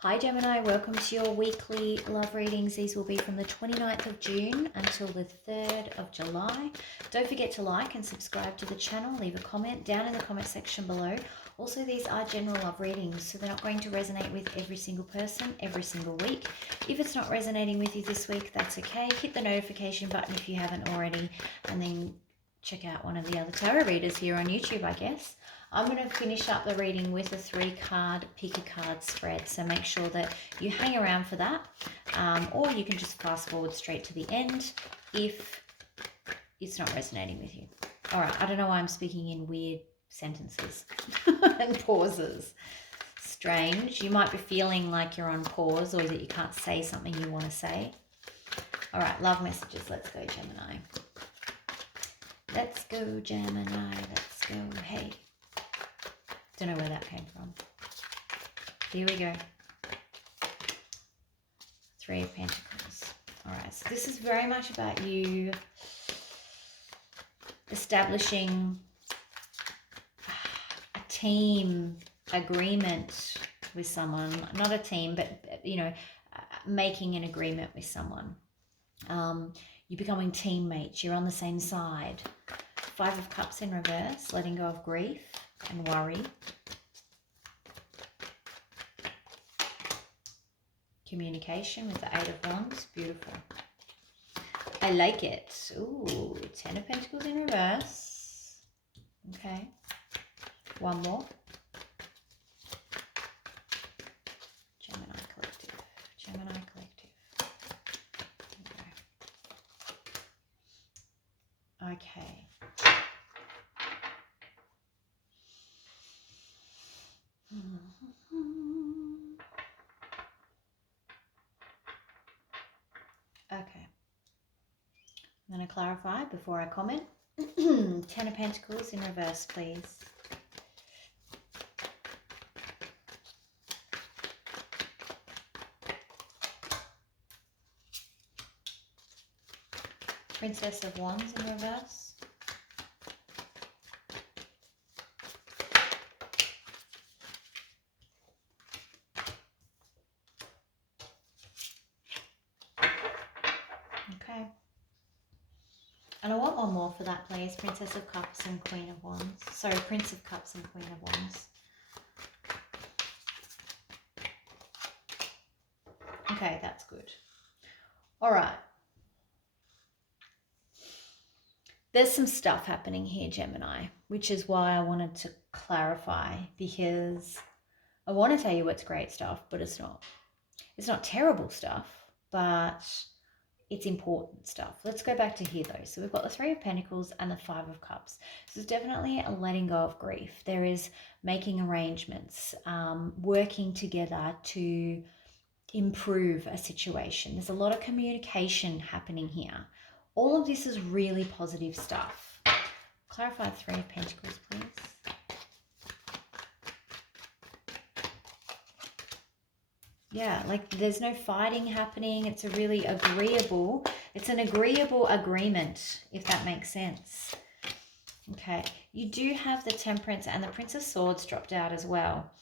Hi Gemini, welcome to your weekly love readings. These will be from the 29th of June until the 3rd of July. Don't forget to like and subscribe to the channel. Leave a comment down in the comment section below. Also, these are general love readings, so they're not going to resonate with every single person every single week. If it's not resonating with you this week, that's okay. Hit the notification button if you haven't already, and then check out one of the other tarot readers here on YouTube, I guess. I'm going to finish up the reading with a 3-card pick a card spread, so make sure that you hang around for that, or you can just fast forward straight to the end if it's not resonating with you. All right, I don't know why I'm speaking in weird sentences and pauses. Strange. You might be feeling like you're on pause or that you can't say something you want to say. All right, love messages. Let's go, Gemini. Let's go, Gemini. Let's go. Hey. Don't know where that came from. Here we go. 3 of Pentacles. All right, so this is very much about you establishing a team agreement with someone. Not a team, but, you know, making an agreement with someone. You're becoming teammates. You're on the same side. 5 of Cups in reverse, letting go of grief and worry. Communication with the 8 of Wands. Beautiful. I like it. Ooh, 10 of Pentacles in reverse. Okay. One more. Gemini Collective. Gemini Collective. Okay. Okay. I'm going to clarify before I comment. 10 of Pentacles in reverse, please. Princess of Wands in reverse. Okay. And I want one more for that, please. Princess of Cups and Queen of Wands. Sorry, Prince of Cups and Queen of Wands. Okay, that's good. All right. There's some stuff happening here, Gemini, which is why I wanted to clarify, because I want to tell you it's great stuff, but it's not. It's not terrible stuff, but it's important stuff. Let's go back to here though. So we've got the 3 of Pentacles and the 5 of Cups. So it's definitely a letting go of grief. There is making arrangements, working together to improve a situation. There's a lot of communication happening here. All of this is really positive stuff. Clarify 3 of Pentacles, please. Yeah, like there's no fighting happening. It's a really agreeable, it's an agreeable agreement, if that makes sense. Okay, you do have the Temperance and the Prince of Swords dropped out as well.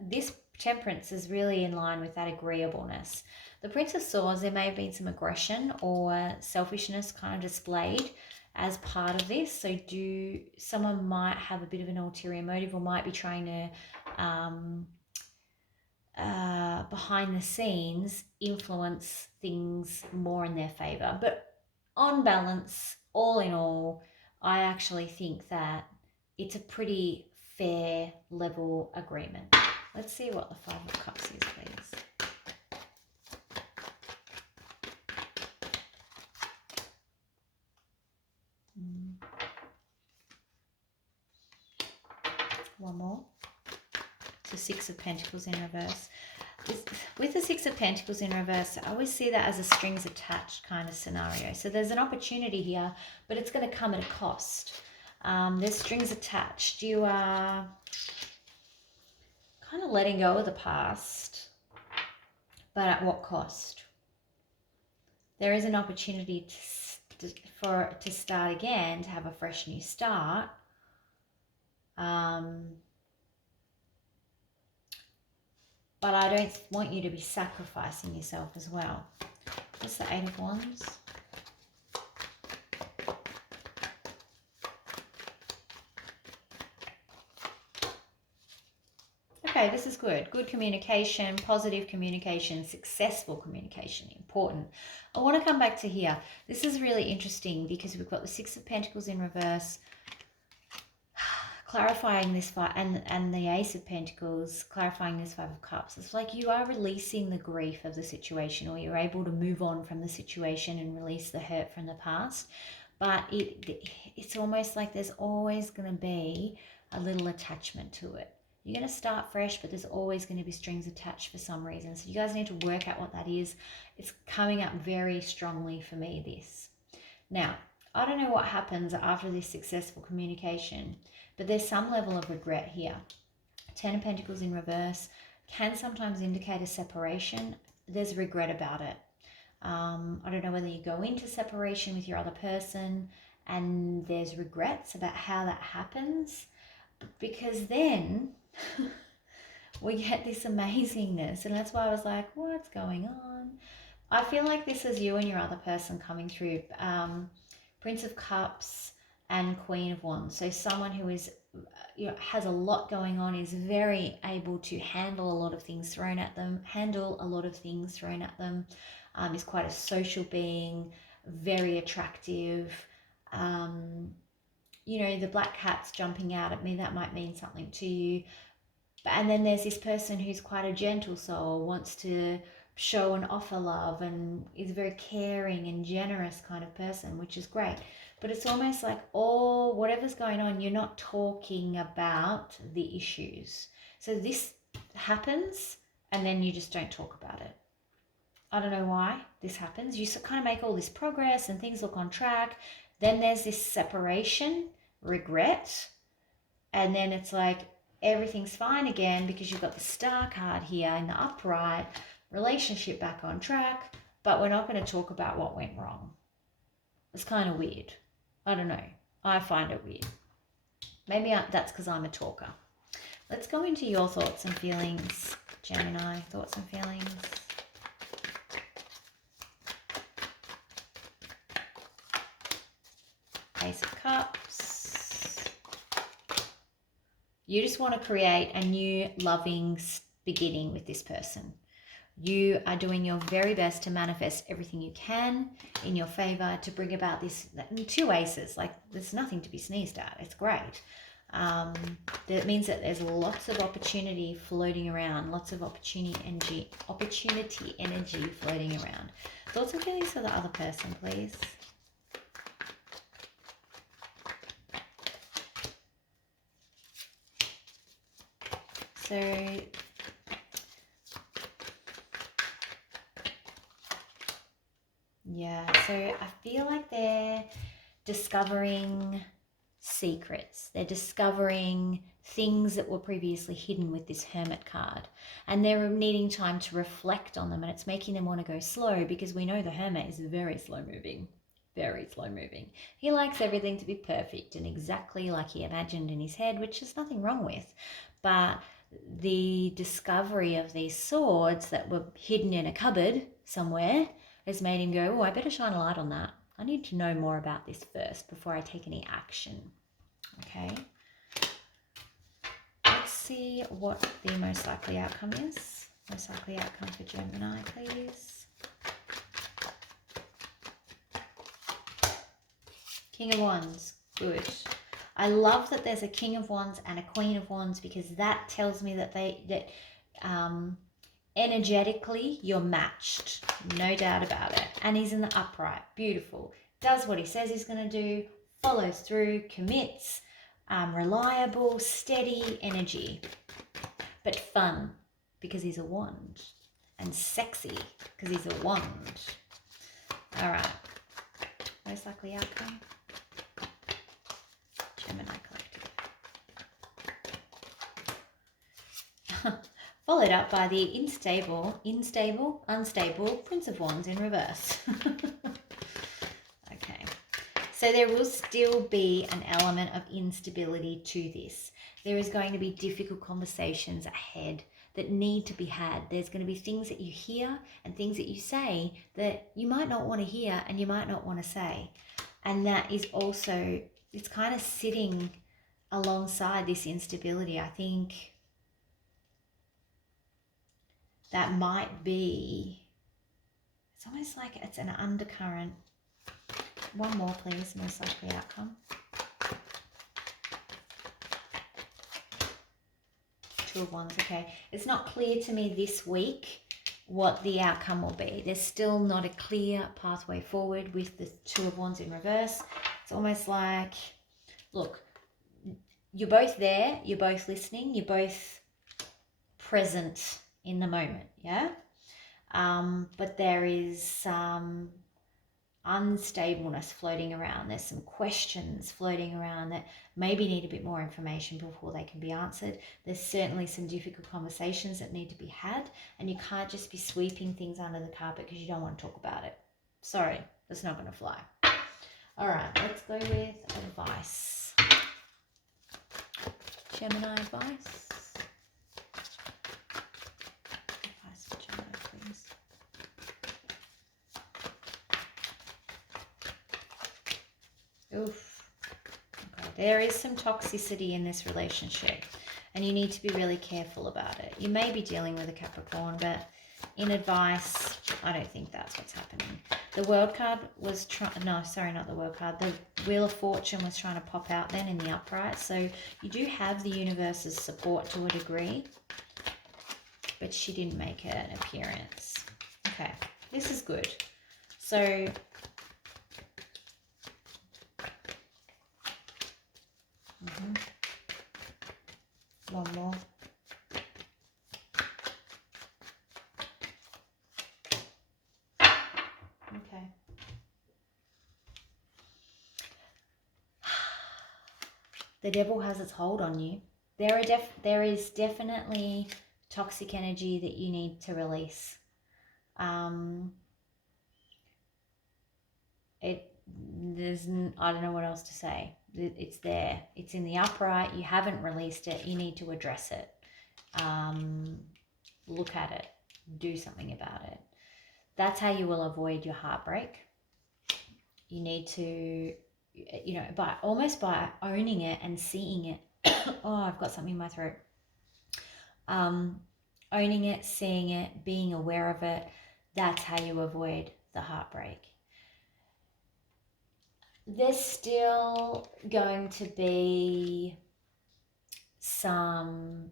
This Temperance is really in line with that agreeableness. The Prince of Swords, there may have been some aggression or selfishness kind of displayed as part of this. So someone might have a bit of an ulterior motive or might be trying to behind the scenes influence things more in their favor. But on balance, all in all, I actually think that it's a pretty fair level agreement. Let's see what the 5 of Cups is, please. One more. So 6 of Pentacles in reverse. With the 6 of Pentacles in reverse, I always see that as a strings attached kind of scenario. So there's an opportunity here, but it's going to come at a cost. There's strings attached. You are kind of letting go of the past, but at what cost? There is an opportunity to start again, to have a fresh new start. but I don't want you to be sacrificing yourself as well. What's the Eight of Wands? Okay, this is good. Good communication, positive communication, successful communication, important. I want to come back to here. This is really interesting because we've got the Six of Pentacles in reverse, clarifying this fight, and the Ace of Pentacles, clarifying this Five of Cups. It's like you are releasing the grief of the situation, or you're able to move on from the situation and release the hurt from the past. But it's almost like there's always going to be a little attachment to it. You're going to start fresh, but there's always going to be strings attached for some reason. So you guys need to work out what that is. It's coming up very strongly for me, this. Now, I don't know what happens after this successful communication, but there's some level of regret here. Ten of Pentacles in reverse can sometimes indicate a separation. There's regret about it. I don't know whether you go into separation with your other person and there's regrets about how that happens, because then we get this amazingness, and that's why I was like, what's going on? I feel like this is you and your other person coming through. Prince of Cups and Queen of Wands. So someone who is, has a lot going on, is very able to handle a lot of things thrown at them, is quite a social being, very attractive. The black cat's jumping out at me, that might mean something to you. And then there's this person who's quite a gentle soul, wants to show and offer love, and is a very caring and generous kind of person, which is great. But it's almost like whatever's going on, you're not talking about the issues. So this happens and then you just don't talk about it. I don't know why this happens. You kind of make all this progress and things look on track. Then there's this separation, regret, and then it's like everything's fine again because you've got the Star card here in the upright, relationship back on track, but we're not going to talk about what went wrong. It's kind of weird. I don't know. I find it weird. Maybe that's because I'm a talker. Let's go into your thoughts and feelings, Gemini. Thoughts and feelings. Ace of Cups. You just want to create a new loving beginning with this person. You are doing your very best to manifest everything you can in your favor to bring about this. Two aces, like there's nothing to be sneezed at. It's great. That means that there's lots of opportunity floating around, lots of opportunity energy floating around. Thoughts and feelings for the other person, please. So yeah, so I feel like they're discovering secrets. They're discovering things that were previously hidden with this Hermit card. And they're needing time to reflect on them. And it's making them want to go slow because we know the Hermit is very slow moving. Very slow moving. He likes everything to be perfect and exactly like he imagined in his head, which is nothing wrong with. But the discovery of these swords that were hidden in a cupboard somewhere has made him go, oh, I better shine a light on that. I need to know more about this first before I take any action. Okay. Let's see what the most likely outcome is. Most likely outcome for Gemini, please. King of Wands. Good. I love that there's a King of Wands and a Queen of Wands because that tells me that energetically you're matched, no doubt about it. And he's in the upright, beautiful. Does what he says he's going to do, follows through, commits, reliable, steady energy, but fun because he's a wand, and sexy because he's a wand. All right, most likely outcome. Gemini Collective. Followed up by the unstable Prince of Wands in reverse. Okay. So there will still be an element of instability to this. There is going to be difficult conversations ahead. that need to be had. There's going to be things that you hear and things that you say that you might not want to hear and you might not want to say. And that is also, it's kind of sitting alongside this instability. I think that might be, it's almost like it's an undercurrent. One more, please. Most likely outcome. Two of Wands, okay. It's not clear to me this week what the outcome will be. There's still not a clear pathway forward with the Two of Wands in reverse. It's almost like, look, you're both there, you're both listening, you're both present in the moment, yeah? But there is some unstableness floating around. There's some questions floating around that maybe need a bit more information before they can be answered. There's certainly some difficult conversations that need to be had, and you can't just be sweeping things under the carpet because you don't want to talk about it. Sorry, that's not going to fly. All right, let's go with advice. Gemini advice. Advice for Gemini, please. Oof. Okay. There is some toxicity in this relationship and you need to be really careful about it. You may be dealing with a Capricorn, but in advice, I don't think that's what's happening. The World card was no, sorry, not the World card. The Wheel of Fortune was trying to pop out then in the upright. So you do have the universe's support to a degree, but she didn't make an appearance. Okay, this is good. So one more. Okay. The devil has its hold on you. There is definitely toxic energy that you need to release. I don't know what else to say. It's there. It's in the upright. You haven't released it. You need to address it. Look at it. Do something about it. That's how you will avoid your heartbreak. You need to, you know, by owning it and seeing it. Oh, I've got something in my throat. Owning it, seeing it, being aware of it. That's how you avoid the heartbreak. There's still going to be some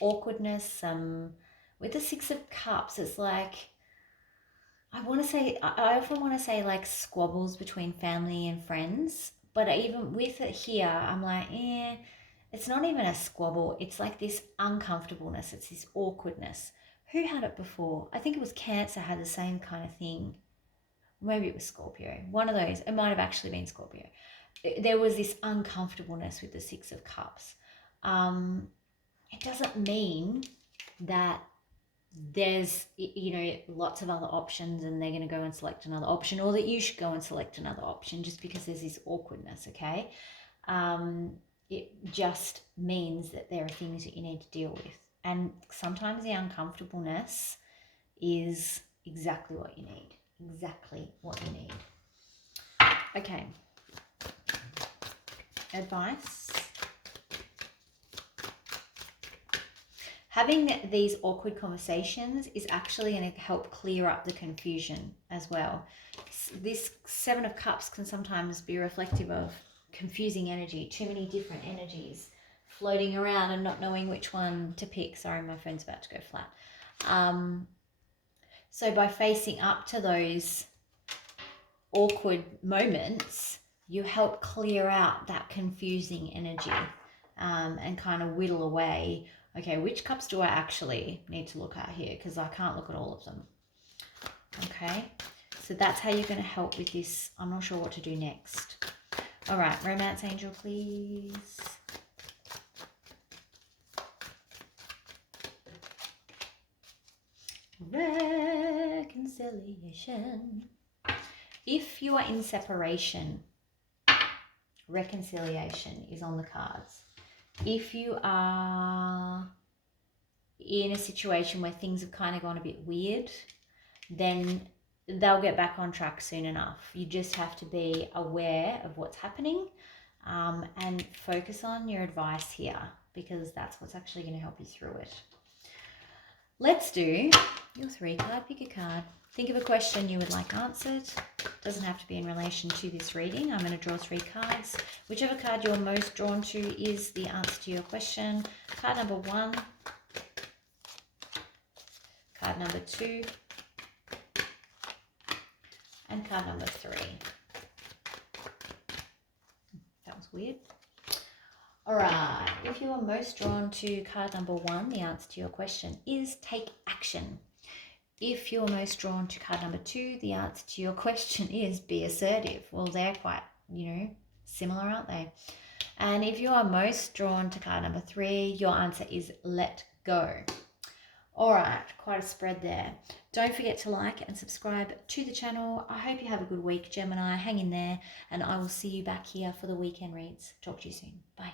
awkwardness, with the Six of Cups, it's like, I often want to say like squabbles between family and friends, but even with it here, I'm like, it's not even a squabble. It's like this uncomfortableness. It's this awkwardness. Who had it before? I think it was Cancer had the same kind of thing. Maybe it was Scorpio. One of those. It might have actually been Scorpio. There was this uncomfortableness with the Six of Cups. It doesn't mean that there's, you know, lots of other options and they're going to go and select another option, or that you should go and select another option just because there's this awkwardness, okay? It just means that there are things that you need to deal with. And sometimes the uncomfortableness is exactly what you need. Exactly what you need. Okay. Advice. Having these awkward conversations is actually going to help clear up the confusion as well. This Seven of Cups can sometimes be reflective of confusing energy, too many different energies floating around and not knowing which one to pick. Sorry, my phone's about to go flat. So by facing up to those awkward moments, you help clear out that confusing energy and kind of whittle away, okay, which cups do I actually need to look at here? Because I can't look at all of them. Okay, so that's how you're going to help with this. I'm not sure what to do next. All right, Romance Angel, please. Reconciliation. If you are in separation, reconciliation is on the cards. If you are in a situation where things have kind of gone a bit weird, then they'll get back on track soon enough. You just have to be aware of what's happening and focus on your advice here, because that's what's actually going to help you through it. Let's do your 3 card. Pick a card. Think of a question you would like answered. Doesn't have to be in relation to this reading. I'm going to draw 3 cards. Whichever card you're most drawn to is the answer to your question. Card number 1, card number 2, and card number 3. That was weird. All right, if you are most drawn to card number 1, the answer to your question is take action. If you're most drawn to card number 2, the answer to your question is be assertive. Well, they're quite, similar, aren't they? And if you are most drawn to card number 3, your answer is let go. All right, quite a spread there. Don't forget to like and subscribe to the channel. I hope you have a good week, Gemini. Hang in there, and I will see you back here for the weekend reads. Talk to you soon. Bye.